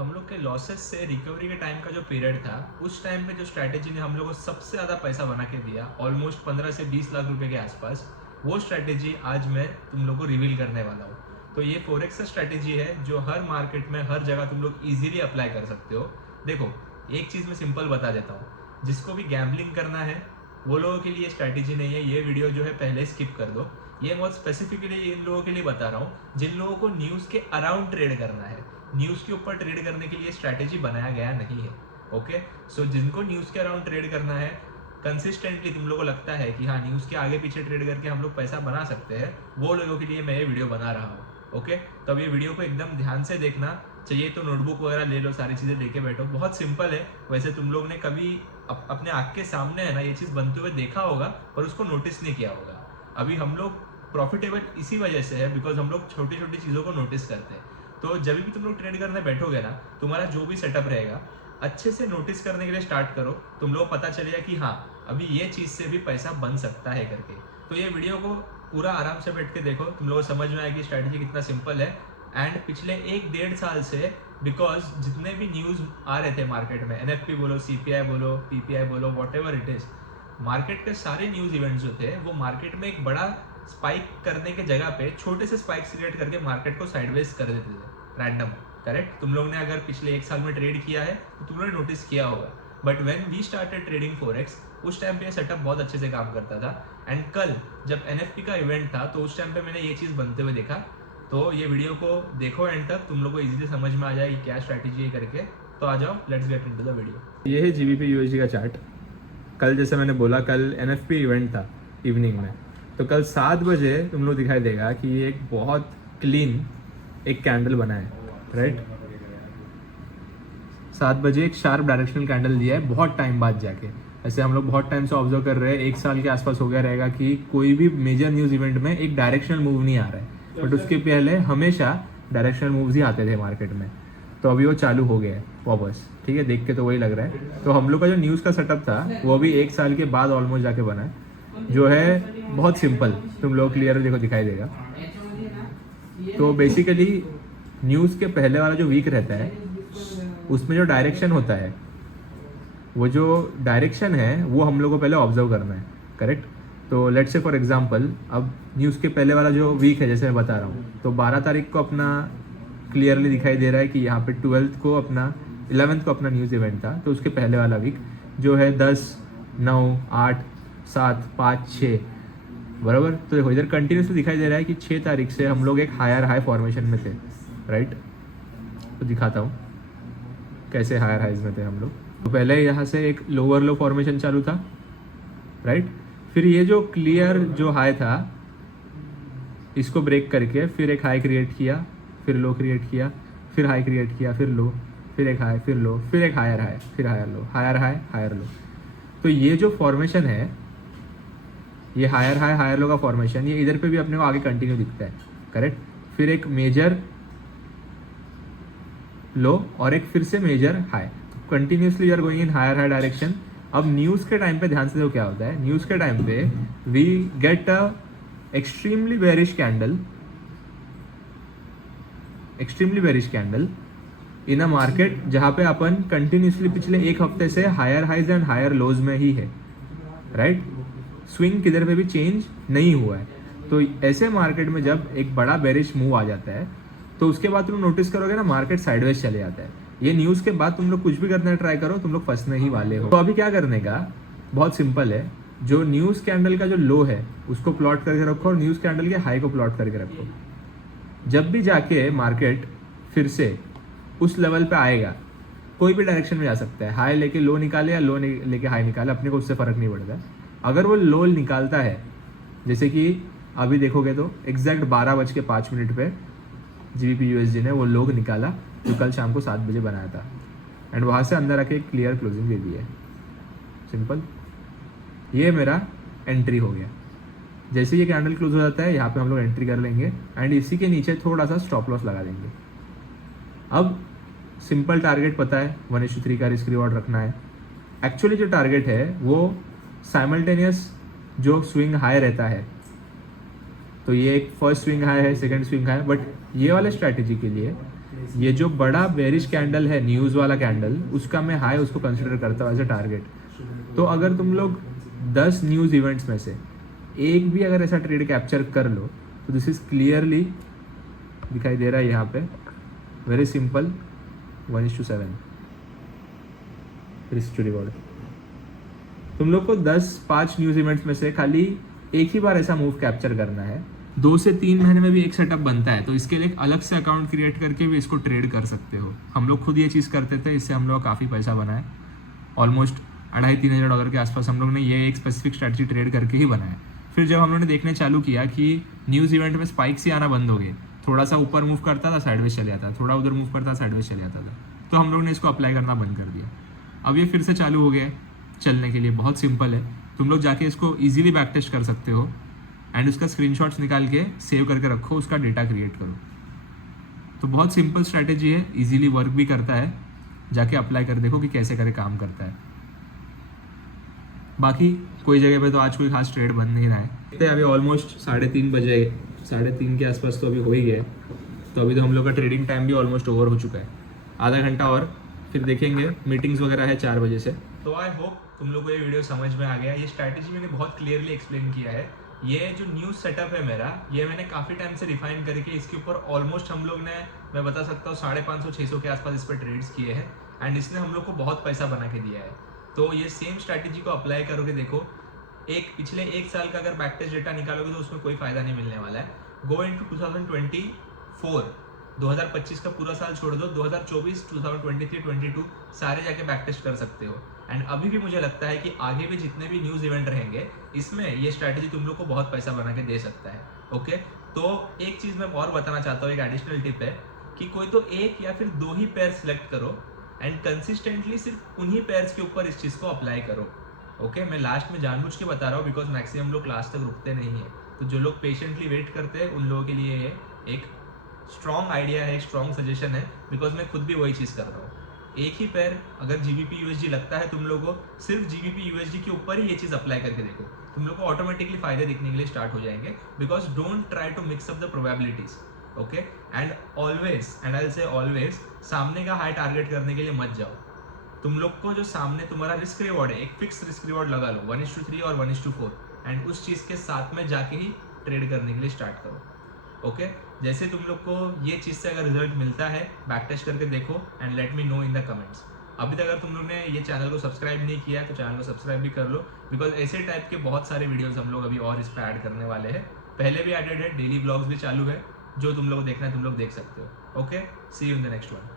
हम लोग के लॉसेस से रिकवरी के टाइम का जो पीरियड था, उस टाइम पे जो स्ट्रैटेजी ने हम लोग को सबसे ज़्यादा पैसा बना के दिया, ऑलमोस्ट 15 से 20 लाख रुपए के आसपास, वो स्ट्रैटेजी आज मैं तुम लोग को रिवील करने वाला हूँ। तो ये फोरेक्स स्ट्रैटेजी है जो हर मार्केट में हर जगह तुम लोग इजीली अप्लाई कर सकते हो। देखो, एक चीज़ मैं सिंपल बता देता हूँ, जिसको भी गैम्बलिंग करना है वो लोगों के लिए स्ट्रैटेजी नहीं है। ये वीडियो जो है पहले स्किप कर दो। ये बहुत स्पेसिफिकली इन लोगों के लिए बता रहा हूँ जिन लोगों को न्यूज़ के अराउंड ट्रेड करना है। न्यूज़ के ऊपर ट्रेड करने के लिए स्ट्रैटेजी बनाया गया नहीं है। ओके, सो जिनको न्यूज़ के अराउंड ट्रेड करना है, कंसिस्टेंटली तुम लोगों को लगता है कि हाँ न्यूज़ के आगे पीछे ट्रेड करके हम लोग पैसा बना सकते हैं, वो लोगों के लिए मैं ये वीडियो बना रहा हूँ। ओके, तो अब ये वीडियो को एकदम ध्यान से देखना। चाहिए तो नोटबुक वगैरह ले लो, सारी चीज़ें लेके बैठो। बहुत सिंपल है। वैसे तुम लोग ने कभी अपने आँख के सामने है ना ये चीज़ बनते हुए देखा होगा, पर उसको नोटिस नहीं किया होगा। अभी हम लोग प्रॉफिटेबल इसी वजह से है बिकॉज हम लोग छोटी छोटी चीज़ों को नोटिस करते हैं। तो जब भी तुम लोग ट्रेड करने बैठोगे ना, तुम्हारा जो भी सेटअप रहेगा अच्छे से नोटिस करने के लिए स्टार्ट करो। तुम लोग पता चलेगा कि हाँ अभी ये चीज़ से भी पैसा बन सकता है करके। तो ये वीडियो को पूरा आराम से बैठ के देखो, तुम लोगों को समझ में आएगी स्ट्रैटेजी कितना सिंपल है। एंड पिछले 1-1.5 साल से, बिकॉज जितने भी न्यूज़ आ रहे थे मार्केट में, एनएफपी बोलो, सीपीआई बोलो, पीपीआई बोलो, what ever it is, market के सारे न्यूज़ इवेंट्स जो थे वो मार्केट में एक बड़ा स्पाइक करने के जगह पे छोटे से स्पाइक्स क्रिएट करके मार्केट को साइडवेज कर देते थे रैंडम। करेक्ट, तुम लोग ने अगर पिछले 1 साल में ट्रेड किया है तो तुम लोग ने नोटिस किया होगा। But when we started trading forex, उस टाइम पे ये सेटअप बहुत अच्छे से काम करता था। एंड कल जब एनएफपी का इवेंट था तो उस टाइम पे मैंने ये चीज़ बनते हुए देखा। तो ये वीडियो को देखो एंड तक, तुम लोग को इजीली समझ में आ जाएगी क्या स्ट्रैटेजी है करके। तो आ जाओ, let's get into the video. ये है जीबीपी यूएसडी का चार्ट। कल जैसे मैंने बोला, कल एनएफपी इवेंट था इवनिंग में। तो कल 7 बजे तुम लोग दिखाई देगा कि ये एक बहुत क्लीन एक कैंडल बना है, राइट। 7 बजे एक शार्प डायरेक्शनल कैंडल दिया है बहुत टाइम बाद जाके। ऐसे हम लोग बहुत टाइम से ऑब्जर्व कर रहे हैं, 1 साल के आसपास हो गया रहेगा कि कोई भी मेजर न्यूज़ इवेंट में एक डायरेक्शनल मूव नहीं आ रहा है। बट उसके पहले हमेशा डायरेक्शनल मूव्स ही आते थे मार्केट में। तो अभी वो चालू हो गया है वापस, ठीक है, देख के तो वही लग रहा है। तो हम लोग का जो न्यूज़ का सेटअप था वो अभी 1 साल के बाद ऑलमोस्ट जाके बना है, जो है बहुत सिंपल। तुम लोग क्लियर देखो दिखाई देगा। तो बेसिकली न्यूज़ के पहले वाला जो वीक रहता है उसमें जो डायरेक्शन होता है, वो जो डायरेक्शन है वो हम लोग को पहले ऑब्जर्व करना है, करेक्ट। तो लेट्स से फॉर एग्जांपल, अब न्यूज़ के पहले वाला जो वीक है जैसे मैं बता रहा हूँ, तो 12 तारीख को अपना क्लियरली दिखाई दे रहा है कि यहाँ पे 12th को अपना 11th को अपना न्यूज़ इवेंट था। तो उसके पहले वाला वीक जो है 10, 9, 8, 7, 5, 6 बराबर। तो देखो इधर कंटिन्यूसली दिखाई दे रहा है कि 6 तारीख से हम लोग एक हायर हाई फॉर्मेशन में थे, राइट। तो दिखाता हूँ कैसे हायर हाइज में थे हम लोग। तो पहले यहाँ से एक लोअर लो फॉर्मेशन चालू था, राइट। फिर ये जो क्लियर जो हाई था इसको ब्रेक करके फिर एक हाई क्रिएट किया, फिर लो क्रिएट किया, फिर हाई क्रिएट किया, फिर लो, फिर एक हाई, फिर लो, फिर एक हायर हाई, फिर higher low, higher high, higher low. तो ये जो फॉर्मेशन है, ये हायर हाई हायर लो का फॉर्मेशन, ये इधर पे भी अपने को आगे कंटिन्यू दिखता है, करेक्ट। फिर एक मेजर लो और एक फिर से major high, continuously you are going in higher high direction. अब न्यूज़ के टाइम पे ध्यान से देखो क्या होता है। न्यूज़ के टाइम पे we get a extremely bearish candle, extremely bearish candle in a market जहाँ पे अपन कंटिन्यूसली पिछले 1 हफ्ते से higher highs and higher lows में ही है, राइट। स्विंग किधर पे भी चेंज नहीं हुआ है। तो ऐसे मार्केट में जब एक बड़ा बेरिश मूव आ जाता है तो उसके बाद तुम नोटिस करोगे ना, मार्केट साइडवेज चले जाता है। ये न्यूज़ के बाद तुम लोग कुछ भी करने ट्राई करो, तुम लोग फंसने ही वाले हो। तो अभी क्या करने का, बहुत सिंपल है। जो न्यूज़ कैंडल का जो लो है उसको प्लॉट करके रखो और न्यूज़ कैंडल के हाई को प्लॉट करके रखो। जब भी जाके मार्केट फिर से उस लेवल पे आएगा, कोई भी डायरेक्शन में जा सकता है, हाई लेके लो निकाले या लो लेके हाई निकाले, अपने को उससे फ़र्क नहीं पड़ता। अगर वो लो निकालता है, जैसे कि अभी देखोगे तो एग्जैक्ट 12:05 पे जीबीपी यूएसडी ने वो लोग निकाला जो कल शाम को 7 बजे बनाया था, एंड वहाँ से अंदर आके क्लियर क्लोजिंग दे दी है। सिंपल, ये मेरा एंट्री हो गया। जैसे ये कैंडल क्लोज हो जाता है यहाँ पे हम लोग एंट्री कर लेंगे एंड इसी के नीचे थोड़ा सा स्टॉप लॉस लगा देंगे। अब सिंपल टारगेट पता है, 1:3 का रिस्क रिवॉर्ड रखना है। एक्चुअली जो टारगेट है वो साइमल्टेनियस जो स्विंग हाई रहता है, तो ये एक फर्स्ट स्विंग हाई है, सेकंड स्विंग हाई है, बट ये वाले स्ट्रैटेजी के लिए ये जो बड़ा बेरिश कैंडल है, न्यूज़ वाला कैंडल, उसका मैं हाई उसको कंसिडर करता हूँ एज अ टारगेट। तो अगर तुम लोग 10 न्यूज़ इवेंट्स में से एक भी अगर ऐसा ट्रेड कैप्चर कर लो तो दिस इज़ क्लियरली दिखाई दे रहा है यहाँ पे, very simple 1:7 risk to reward. तुम लोग को 5 न्यूज़ इवेंट्स में से खाली एक ही बार ऐसा मूव कैप्चर करना है। 2 से 3 महीने में भी एक सेटअप बनता है, तो इसके लिए एक अलग से अकाउंट क्रिएट करके भी इसको ट्रेड कर सकते हो। हम लोग खुद ये चीज़ करते थे, इससे हम लोग काफ़ी पैसा बनाए। ऑलमोस्ट $2500-3,000 के आसपास हम लोग ने ये एक स्पेसिफिक स्ट्रैटेजी ट्रेड करके ही बनाया। फिर जब हम लोगों ने देखने चालू किया कि न्यूज़ इवेंट में स्पाइक्स ही आना बंद हो गए, थोड़ा सा ऊपर मूव करता था साइडवेज चले जाता था, थोड़ा उधर मूव करता था साइडवेज चले जाता था, तो हम लोग ने इसको अप्लाई करना बंद कर दिया। अब ये फिर से चालू हो गया है चलने के लिए। बहुत सिंपल है, तुम लोग जाके इसको ईजिली बैक टेस्ट कर सकते हो एंड उसका स्क्रीनशॉट्स निकाल के सेव करके रखो, उसका डेटा क्रिएट करो। तो बहुत सिंपल स्ट्रैटेजी है, इजीली वर्क भी करता है, जाके अप्लाई कर देखो कि कैसे करे काम करता है। बाकी कोई जगह पे तो आज कोई खास ट्रेड बन नहीं रहा है। तो अभी ऑलमोस्ट 3:30 बजे, 3:30 के आसपास तो अभी हो ही गए, तो अभी तो हम लोग का ट्रेडिंग टाइम भी ऑलमोस्ट ओवर हो चुका है। आधा घंटा और फिर देखेंगे, मीटिंग्स वगैरह है 4 बजे से। तो आई होप तुम लोग को ये वीडियो समझ में आ गया। ये स्ट्रैटेजी मैंने बहुत क्लियरली एक्सप्लेन किया है। ये जो न्यूज़ सेटअप है मेरा, ये मैंने काफ़ी टाइम से रिफाइन करके इसके ऊपर ऑलमोस्ट हम लोग ने, मैं बता सकता हूँ 550-600 के आसपास इस पर ट्रेड्स किए हैं एंड इसने हम लोग को बहुत पैसा बना के दिया है। तो ये सेम स्ट्रैटेजी को अप्लाई करोगे, देखो पिछले 1 साल का अगर बैक टेस्ट डेटा निकालोगे तो उसमें कोई फायदा नहीं मिलने वाला है। गो इनटू 2024, 2025 का पूरा साल छोड़ दो, 2024, 2023, 22 सारे जाके बैक टेस्ट कर सकते हो। एंड अभी भी मुझे लगता है कि आगे भी जितने भी न्यूज़ इवेंट रहेंगे, इसमें ये स्ट्रैटेजी तुम लोग को बहुत पैसा बना के दे सकता है। ओके, तो एक चीज़ मैं और बताना चाहता हूँ, एक एडिशनल टिप है कि कोई तो 1 या फिर 2 ही पेयर सिलेक्ट करो एंड कंसिस्टेंटली सिर्फ उन्हीं पेयर्स के ऊपर इस चीज़ को अप्लाई करो। ओके, मैं लास्ट में जानबूझ के बता रहा हूँ बिकॉज मैक्सिमम लोग लास्ट तक रुकते नहीं है। तो जो लोग पेशेंटली वेट करते हैं उन लोगों के लिए ये एक स्ट्रॉन्ग आइडिया है, एक स्ट्रॉन्ग सजेशन है, बिकॉज मैं खुद भी वही चीज़ कर रहा हूँ। एक ही पेयर अगर GBP USD लगता है तुम लोगों को, सिर्फ GBP USD के ऊपर ही ये चीज़ अप्लाई करके देखो, तुम लोग को ऑटोमेटिकली फायदे दिखने के लिए स्टार्ट हो जाएंगे। Because don't try to mix up the probabilities. Okay, and always, and I will say always, सामने का हाई टारगेट करने के लिए मत जाओ। तुम लोग को जो सामने तुम्हारा रिस्क रिवॉर्ड है, एक फिक्स रिस्क रिवॉर्ड लगा लो 1:3 और 1:4 एंड उस चीज़ के साथ में जाके ही ट्रेड करने के लिए स्टार्ट करो। ओके, जैसे तुम लोग को ये चीज़ से अगर रिजल्ट मिलता है, बैक टेस्ट करके देखो and let me know in the comments. अभी तक अगर तुम लोग ने ये चैनल को सब्सक्राइब नहीं किया तो चैनल को सब्सक्राइब भी कर लो, बिकॉज ऐसे टाइप के बहुत सारे वीडियोस हम लोग अभी और इस पर ऐड करने वाले हैं। पहले भी एडेड है, डेली ब्लॉग्स भी चालू है, जो तुम लोग देखना है तुम लोग देख सकते हो। Okay, see you in the next one.